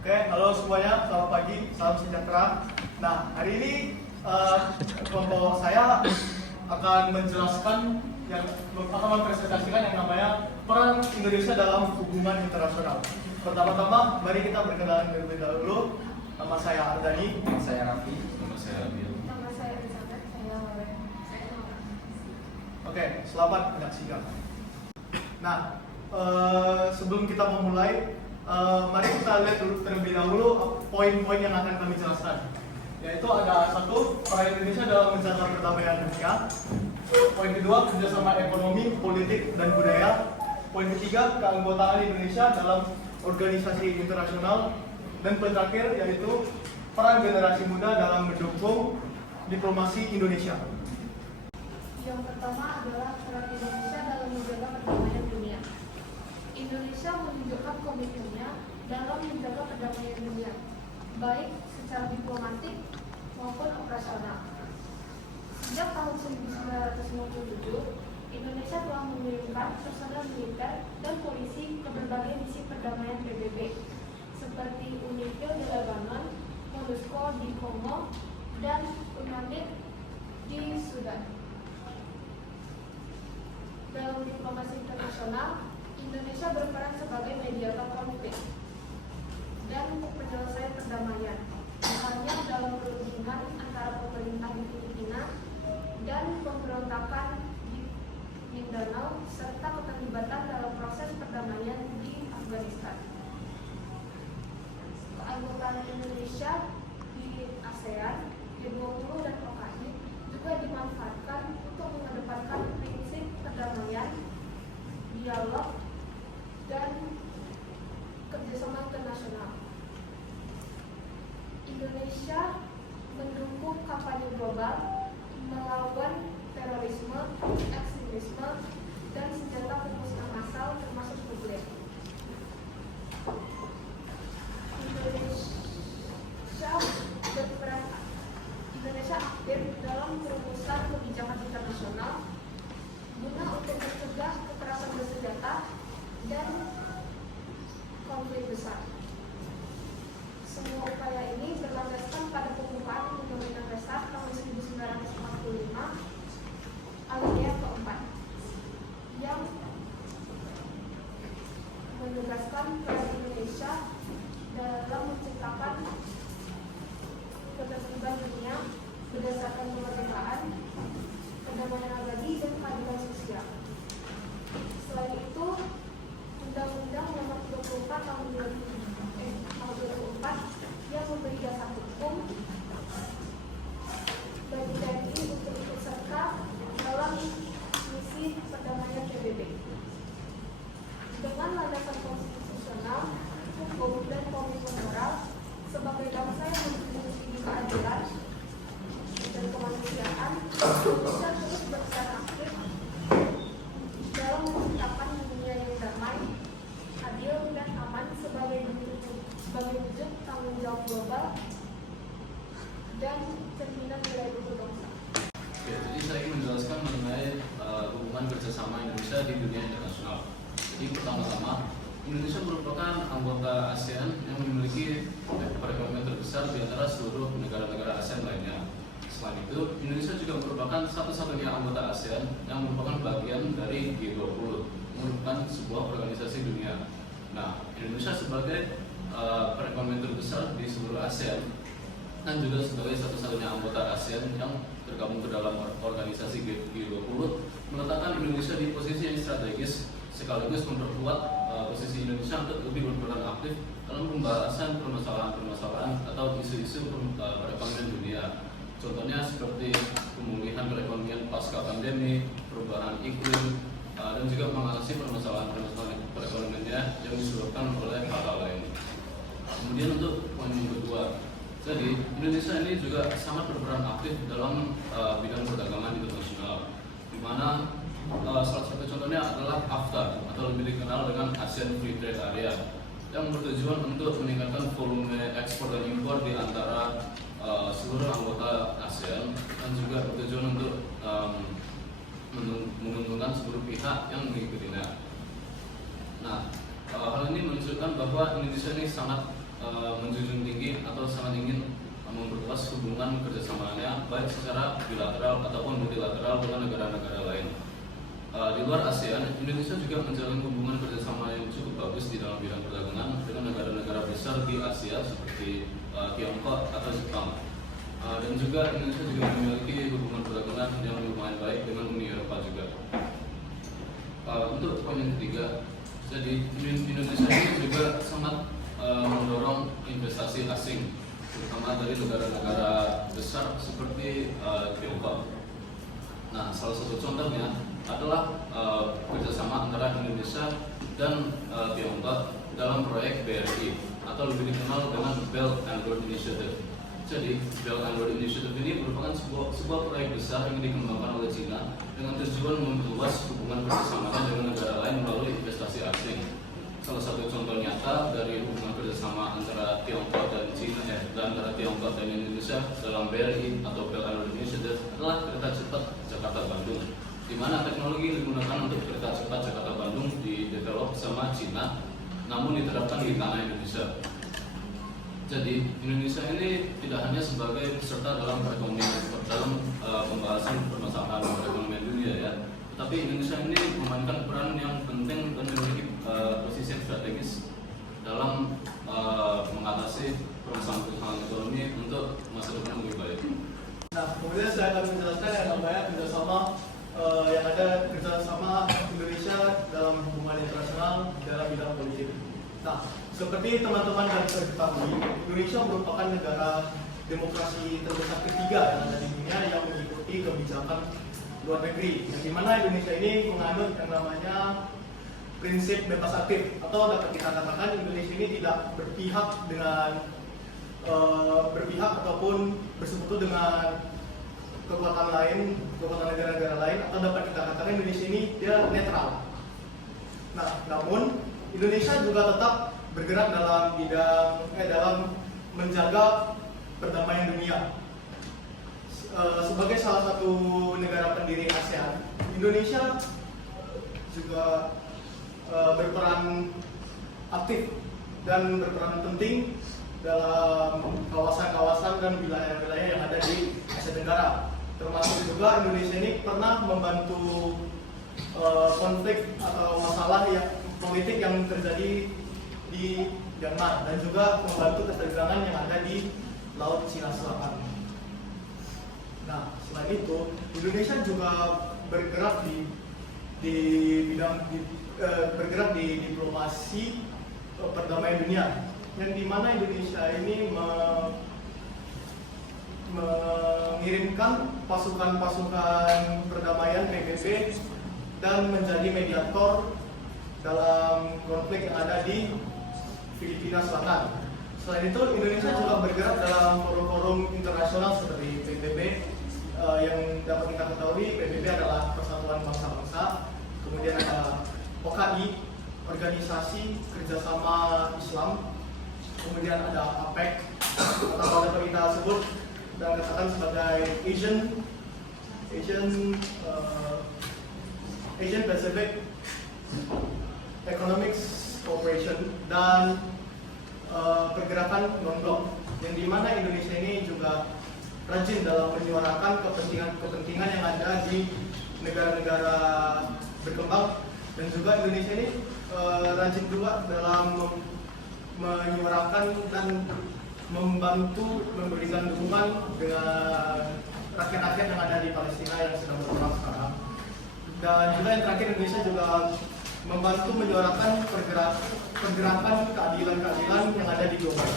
Oke, halo semuanya, selamat pagi, salam sejahtera. Nah, hari ini kelompok saya akan menjelaskan akan mempresentasikan yang namanya peran Indonesia dalam hubungan internasional. Pertama-tama, mari kita berkenalan terlebih dahulu. Nama saya Ardani. Nama saya Raffi. Nama saya Abil. Nama saya Elizabeth. Oke, selamat menyaksikan. Nah, sebelum kita memulai, mari kita lihat dulu terlebih dahulu poin-poin yang akan kami jelaskan. Yaitu ada satu, peran Indonesia dalam menjaga perdamaian dunia. Poin kedua, kerjasama ekonomi, politik, dan budaya. Poin ketiga, keanggotaan Indonesia dalam organisasi internasional. Dan poin terakhir yaitu peran generasi muda dalam mendukung diplomasi Indonesia. Yang pertama adalah peran Indonesia dalam menjaga perdamaian dunia. Indonesia menunjukkan komitmennya dalam menjaga perdamaian dunia, baik secara diplomatik maupun operasional. Sejak tahun 1997, Indonesia telah mengirimkan personel militer dan polisi ke berbagai misi perdamaian PBB, seperti UNIFIL di Lebanon, MONUSCO di Kongo, dan UNAMID di Sudan. Dalam diplomasi internasional, Indonesia berperan sebagai mediator konflik dan penyelesaian perdamaian, misalnya dalam perundingan antara pemerintah di Filipina dan pemberontakan di Mindanao, serta keterlibatan dalam proses perdamaian di Afghanistan. Keanggotaan Indonesia di ASEAN, G20 dan OKI juga dimanfaatkan untuk mengedepankan prinsip perdamaian, dialog, dan kerjasama internasional. Indonesia mendukung kampanye global melawan terorisme, ekstremisme, dan senjata pemusnah massal termasuk nuklir. Indonesia aktif dalam perumusan kebijakan internasional guna untuk mencegah kekerasan bersenjata dan konflik besar. Semua upaya ini berlandaskan pada pembukaan Undang-Undang Dasar tahun 1945 alinea keempat yang menegaskan peran Indonesia dalam menciptakan ketertiban dunia berdasarkan kemerdekaan, perdamaian abadi, dan keadilan sosial. Selain itu, Undang-Undang Nomor 24 Tahun 2004 yang memberi dasar hukum bagi TNI untuk ikut serta dalam misi perdamaian PBB. Dengan landasan konstitusional, hukum, dan komitmen moral, sebagai bangsa yang memiliki keadilan dan kemanusiaan, Indonesia terus berperan aktif dalam menciptakan dunia yang damai, adil, dan aman sebagai wujud tanggung jawab global dan cerminan nilai luhur bangsa. Oke, jadi saya ingin menjelaskan mengenai hubungan kerjasama Indonesia di dunia internasional. Jadi pertama-tama, Indonesia merupakan anggota ASEAN yang memiliki perekonomian terbesar di antara seluruh negara-negara ASEAN lainnya. Selain itu, Indonesia juga merupakan satu-satunya anggota ASEAN yang merupakan bagian dari G20, merupakan sebuah organisasi dunia. Nah, Indonesia sebagai perekonomian terbesar di seluruh ASEAN dan juga sebagai satu-satunya anggota ASEAN yang tergabung ke dalam organisasi G20 meletakkan Indonesia di posisi yang strategis sekaligus memperkuat posisi Indonesia untuk lebih berperan aktif dalam pembahasan permasalahan-permasalahan atau isu-isu perekonomian dunia. Contohnya seperti pemulihan perekonomian pasca pandemi, perubahan iklim, dan juga mengatasi permasalahan-permasalahan perekonomiannya yang disebabkan oleh hal-hal lain. Kemudian untuk poin yang kedua, jadi Indonesia ini juga sangat berperan aktif dalam bidang perdagangan internasional, di mana salah satu contohnya adalah AFTA atau lebih dikenal dengan ASEAN Free Trade Area yang bertujuan untuk meningkatkan volume ekspor dan impor di antara seluruh anggota ASEAN dan juga bertujuan untuk menguntungkan seluruh pihak yang mengikutinya. Nah, hal ini menunjukkan bahwa Indonesia ini sangat menjunjung tinggi atau sangat ingin memperluas hubungan kerjasamanya baik secara bilateral ataupun multilateral dengan negara-negara lain. Di luar ASEAN, Indonesia juga menjalin hubungan kerjasama yang cukup bagus di dalam bidang perdagangan dengan negara-negara besar di Asia seperti Tiongkok atau Jepang. Dan juga Indonesia juga memiliki hubungan perdagangan yang lumayan baik dengan Uni Eropa juga. Untuk poin yang ketiga, jadi Indonesia ini juga sangat mendorong investasi asing, terutama dari negara-negara besar seperti Tiongkok. Nah, salah satu contohnya adalah kerjasama antara Indonesia dan Tiongkok dalam proyek BRI atau lebih dikenal dengan Belt and Road Initiative. Jadi, Belt and Road Initiative ini merupakan sebuah proyek besar yang dikembangkan oleh China dengan tujuan memperluas hubungan kerjasamanya dengan negara lain melalui investasi asing. Salah satu contoh nyata dari hubungan kerjasama antara Tiongkok dan China dan antara Tiongkok dan Indonesia dalam BRI atau Belt and Road Initiative adalah kereta cepat Jakarta-Bandung, di mana teknologi digunakan untuk kereta cepat Jakarta-Bandung di-develop sama China, namun diterapkan di tanah Indonesia. Jadi Indonesia ini tidak hanya sebagai peserta dalam perekonomian dalam pembahasan permasalahan perekonomian dunia ya, tapi Indonesia ini memainkan peran yang penting dan memiliki posisi yang strategis dalam mengatasi permasalahan ekonomi untuk masa depan lebih baik. Nah, kemudian saya akan menjelaskan yang namanya kerjasama yang ada kerjasama Indonesia dalam hubungan internasional dalam bidang politik. Nah, seperti teman-teman dapat ketahui, Indonesia merupakan negara demokrasi terbesar ketiga yang ada di dunia yang mengikuti kebijakan luar negeri. Yang dimana Indonesia ini menganut yang namanya prinsip bebas aktif, atau dapat kita katakan Indonesia ini tidak berpihak dengan ataupun bersekutu dengan kekuatan lain, kekuatan negara-negara lain, atau dapat kita katakan Indonesia ini dia netral. Nah, namun Indonesia juga tetap bergerak dalam bidang dalam menjaga perdamaian dunia. Sebagai salah satu negara pendiri ASEAN, Indonesia juga berperan aktif dan berperan penting dalam kawasan-kawasan dan wilayah-wilayah yang ada di Asia Tenggara. Termasuk juga Indonesia ini pernah membantu konflik atau masalah yang politik yang terjadi di Myanmar dan juga membantu ketegangan yang ada di Laut Cina Selatan. Nah, selain itu, Indonesia juga bergerak di diplomasi perdamaian dunia, yang dimana Indonesia ini mengirimkan pasukan-pasukan perdamaian PBB dan menjadi mediator dalam konflik yang ada di Filipina Selatan. Selain itu, Indonesia juga bergerak dalam forum-forum internasional seperti PBB, yang dapat kita ketahui PBB adalah Persatuan Bangsa-Bangsa, kemudian ada OKI, Organisasi Kerjasama Islam, kemudian ada APEC, atau dapat kita sebut dan katakan sebagai Asian Pacific Economics Cooperation, dan pergerakan non-blok, yang dimana Indonesia ini juga rajin dalam menyuarakan kepentingan yang ada di negara-negara berkembang, dan juga Indonesia ini rajin juga dalam menyuarakan dan membantu memberikan dukungan dengan rakyat-rakyat yang ada di Palestina yang sedang berperang sekarang. Dan juga yang terakhir, Indonesia juga membantu menyuarakan pergerakan keadilan yang ada di global.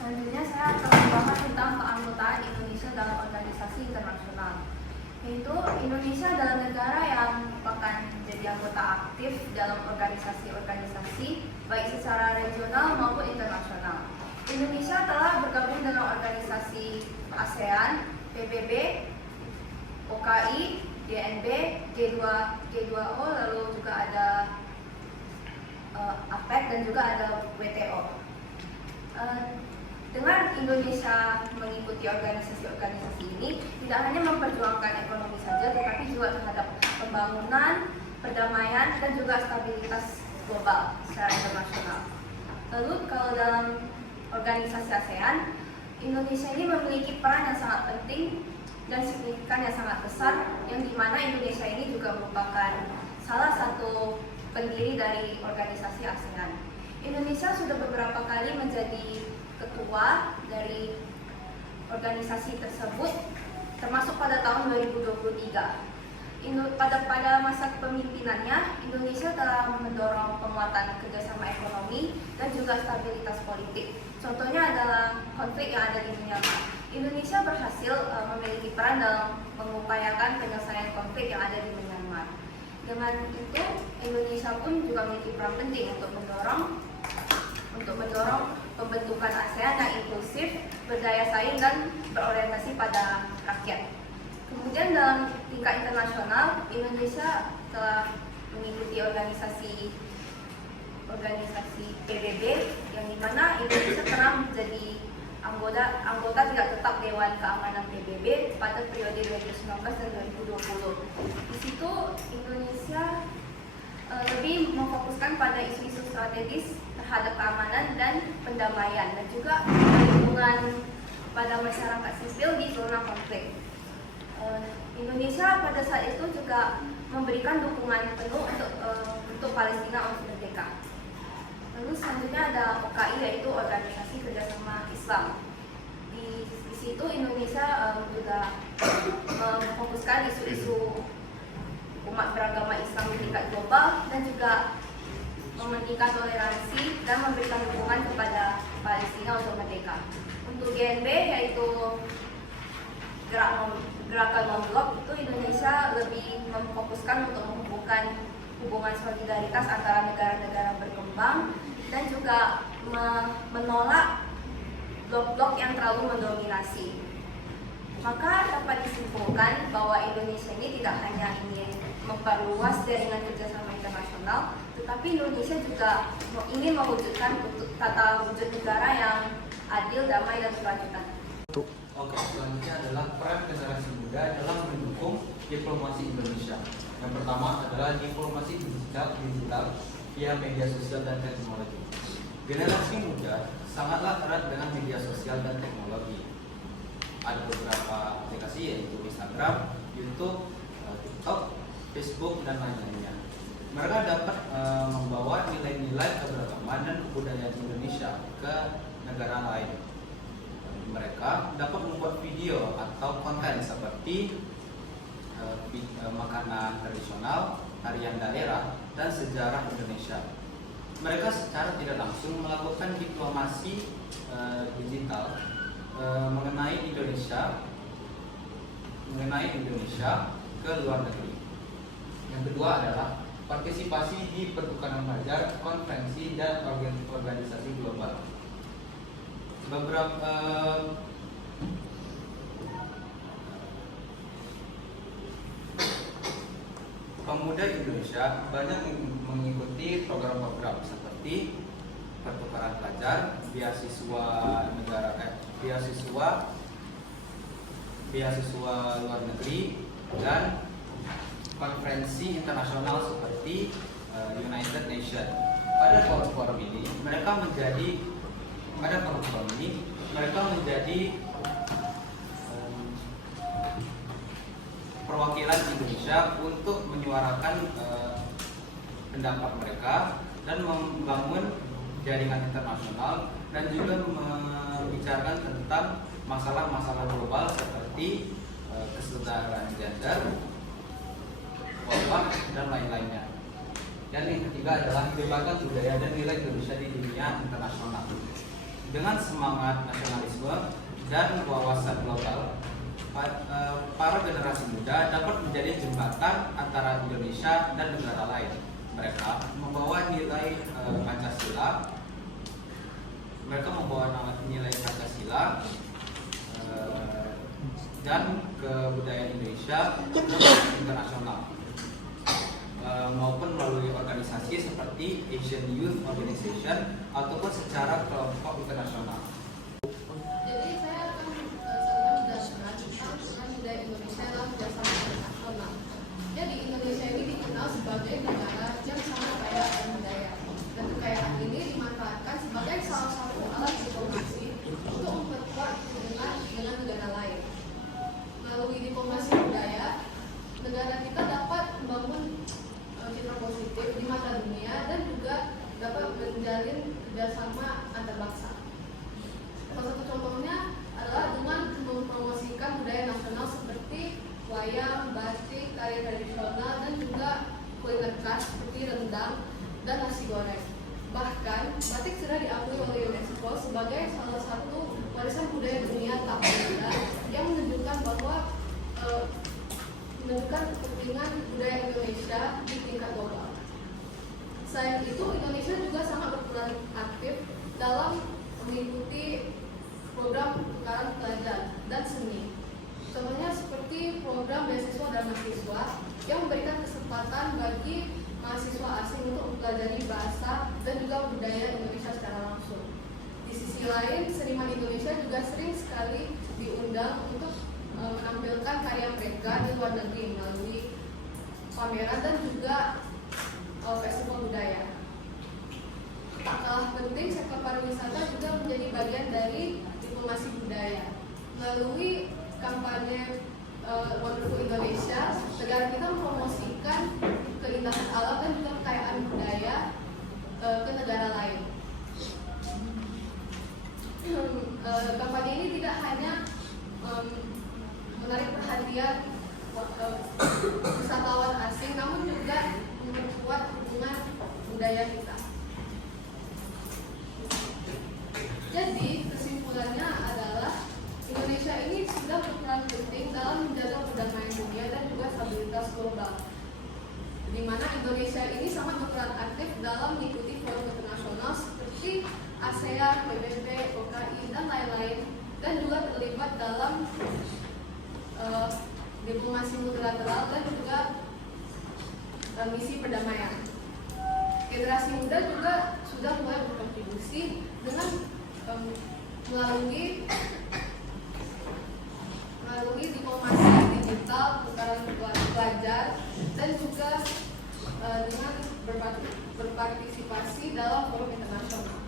Selanjutnya saya akan membahas tentang keanggotaan Indonesia dalam organisasi internasional. Yaitu Indonesia adalah negara yang merupakan jadi anggota aktif dalam organisasi-organisasi baik secara regional maupun internasional. Indonesia telah bergabung dengan organisasi ASEAN, PBB, OKI, DNB, G2O, lalu juga ada APEC dan juga ada WTO. Dengan Indonesia mengikuti organisasi-organisasi ini, tidak hanya memperjuangkan ekonomi saja, tetapi juga terhadap pembangunan, perdamaian, dan juga stabilitas global secara internasional. Lalu kalau dalam organisasi ASEAN, Indonesia ini memiliki peran yang sangat penting dan signifikan yang sangat besar, yang dimana Indonesia ini juga merupakan salah satu pendiri dari organisasi ASEAN. Indonesia sudah beberapa kali menjadi ketua dari organisasi tersebut, termasuk pada tahun 2023. Pada masa kepemimpinannya, Indonesia telah mendorong penguatan kerjasama ekonomi dan juga stabilitas politik. Contohnya adalah konflik yang ada di Myanmar. Indonesia berhasil memiliki peran dalam mengupayakan penyelesaian konflik yang ada di Myanmar. Dengan itu, Indonesia pun juga memiliki peran penting untuk mendorong pembentukan ASEAN yang inklusif, berdaya saing dan berorientasi pada rakyat. Kemudian dalam tingkat internasional, Indonesia telah mengikuti organisasi PBB, yang dimana Indonesia pernah menjadi anggota tidak tetap Dewan Keamanan PBB pada periode 2019 dan 2020. Di situ Indonesia lebih memfokuskan pada isu-isu strategis terhadap keamanan dan pendamaian, dan juga perlindungan pada masyarakat sipil di zona konflik. Indonesia pada saat itu juga memberikan dukungan penuh untuk Palestina untuk merdeka. Lalu selanjutnya ada OKI, yaitu Organisasi Kerjasama Islam. Di situ Indonesia juga memfokuskan isu-isu umat beragama Islam di tingkat global dan juga mementingkan toleransi dan memberikan dukungan kepada Palestina untuk merdeka. Untuk GNB, yaitu Gerakan Non-Blok, itu Indonesia lebih memfokuskan untuk menghubungkan hubungan solidaritas antara negara-negara berkembang dan juga menolak blok-blok yang terlalu mendominasi. Maka dapat disimpulkan bahwa Indonesia ini tidak hanya ingin memperluas jaringan kerjasama internasional, tetapi Indonesia juga ingin mewujudkan tata wujud negara yang adil, damai, dan berkelanjutan. Oke, selanjutnya adalah peran generasi muda dalam mendukung diplomasi Indonesia. Yang pertama adalah diplomasi digital via media sosial dan teknologi. Generasi muda sangatlah erat dengan media sosial dan teknologi. Ada beberapa aplikasi, yaitu Instagram, YouTube, TikTok, Facebook, dan lain-lainnya. Mereka dapat membawa nilai-nilai keberagaman dan kebudayaan Indonesia ke negara lain. Mereka dapat membuat video atau konten seperti makanan tradisional, tarian daerah, dan sejarah Indonesia. Mereka secara tidak langsung melakukan diplomasi digital mengenai Indonesia ke luar negeri. Yang kedua adalah partisipasi di pertukaran pelajar, konferensi, dan organisasi global. Pemuda Indonesia banyak mengikuti program-program seperti pertukaran pelajar, beasiswa luar negeri, dan konferensi internasional seperti United Nations. Pada forum-forum ini mereka menjadi perwakilan Indonesia untuk menyuarakan pendapat mereka dan membangun jaringan internasional, dan juga membicarakan tentang masalah-masalah global seperti kesetaraan gender, wabah, dan lain-lainnya. Dan yang ketiga adalah menyebarkan budaya dan nilai Indonesia di dunia internasional. Dengan semangat nasionalisme dan wawasan global, para generasi muda dapat menjadi jembatan antara Indonesia dan negara lain. Mereka membawa nilai Pancasila dan kebudayaan Indonesia ke internasional, maupun melalui organisasi seperti Asian Youth Organization ataupun secara kelompok internasional. Jadi saya akan menjelaskan tentang budaya Indonesia dalam kerjasama internasional. Jadi Indonesia ini dikenal sebagai negara yang sangat kaya akan budaya, dan kekayaan ini dimanfaatkan sebagai salah satu alat diplomasi sebagai salah satu warisan budaya dunia tak benda yang menunjukkan bahwa menunjukkan kepentingan budaya Indonesia di tingkat global. Selain itu, Indonesia juga sangat berperan aktif dalam mengikuti program pertukaran pelajar dan seni. Contohnya seperti program beasiswa dan mahasiswa yang memberikan kesempatan bagi mahasiswa asing untuk mempelajari bahasa dan juga budaya Indonesia secara langsung. Di sisi lain, seniman Indonesia juga sering sekali diundang untuk menampilkan karya mereka di luar negeri melalui pameran dan juga festival budaya. Tak kalah penting, sektor pariwisata juga menjadi bagian dari diplomasi budaya. Melalui kampanye Wonderful Indonesia, negara kita mempromosikan keindahan alam dan juga kekayaan budaya ke negara lain. Kampanye ini tidak hanya menarik perhatian wisatawan asing, namun juga memperkuat hubungan budaya kita. Jadi kesimpulannya adalah Indonesia ini sudah berperan penting dalam menjaga perdamaian dunia dan juga stabilitas global, di mana Indonesia ini sangat berperan aktif dalam mengikuti forum internasional seperti ASEAN, PBB, OKI, dan lain-lain, dan juga terlibat dalam diplomasi multilateral dan juga misi perdamaian. Generasi muda juga sudah mulai berkontribusi dengan melalui diplomasi digital, pertukaran pelajar, dan juga dengan berpartisipasi dalam forum internasional.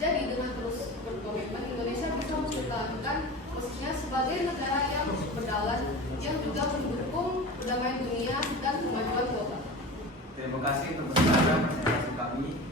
Jadi dengan terus berkomitmen, Indonesia bisa mempertahankan posisinya sebagai negara yang berdaulat, yang juga mendukung perdamaian dunia dan kemajuan global. Terima kasih untuk presentasi kami.